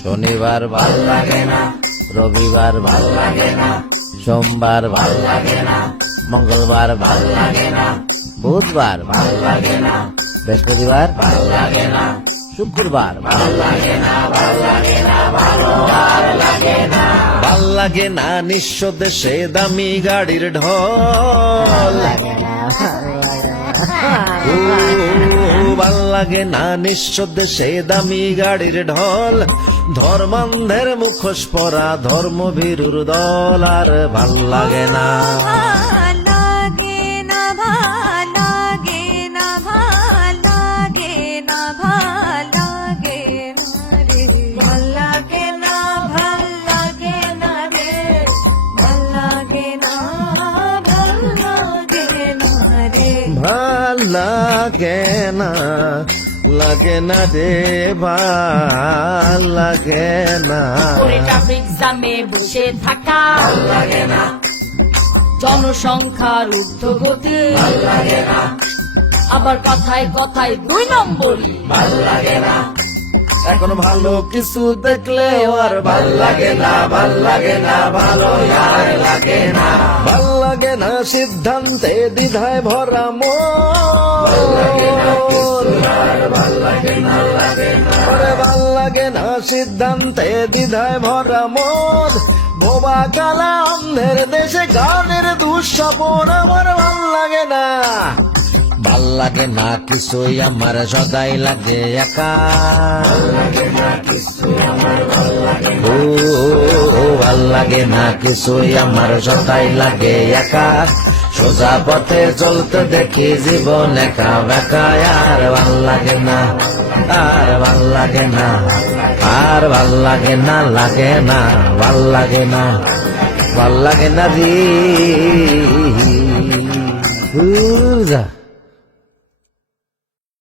শনিবার ভাল লাগে না, রবিবার ভাল লাগে না, সোমবার ভাল লাগে না, মঙ্গলবার ভাল লাগে না, বুধবার ভাল লাগে না, বৃহস্পতিবার ভাল লাগে না, শুক্রবার ভাল লাগে না, ভাল লাগে না, ভালো আর লাগে না। ভাল লাগে না নিঃস্ব দেশে দামি গাড়ির ঢল, ভাল লাগে না নিঃস্ব দেশে দামি গাড়ির ঢল, ধর্মান্ধের মুখোশ পরা ধর্মভীরুর দল, আর ভাল লাগে না। ভাল লাগে না, লাগে না রে, ভাল লাগে না। ট্রাফিক জ্যামে বসে থাকা ভাল লাগে না, জনসংখ্যার ঊর্ধ্বগতি ভাল লাগে না, আবার কথায় কথায় 2 নম্বরই ভাল লাগে না। এখন ভালো কিছু দেখলে আর ভাল লাগে না, ভাল লাগে না, ভালো আর লাগে না। ভাল লাগে না সিদ্ধান্তে দ্বিধায় ভরা মন, ভাল লাগে না, ভাল লাগে না সিদ্ধান্তে দ্বিধায় ভরা মন, বোবা কালা অন্ধের দেশে গানের দুঃস্বপন আমার ভাল লাগে না। ভাল লাগে না কিছুই আমার, সদাই লাগে একা, ও ভাল লাগে না কিছুই আমার, সদাই লাগে একা, সোজা পথে চলতে দেখি জীবন একা বেকা, আর ভাল লাগে না, আর ভাল লাগে না, আর ভাল লাগে না, লাগে না, ভাল লাগে না, ভাল লাগে না জি।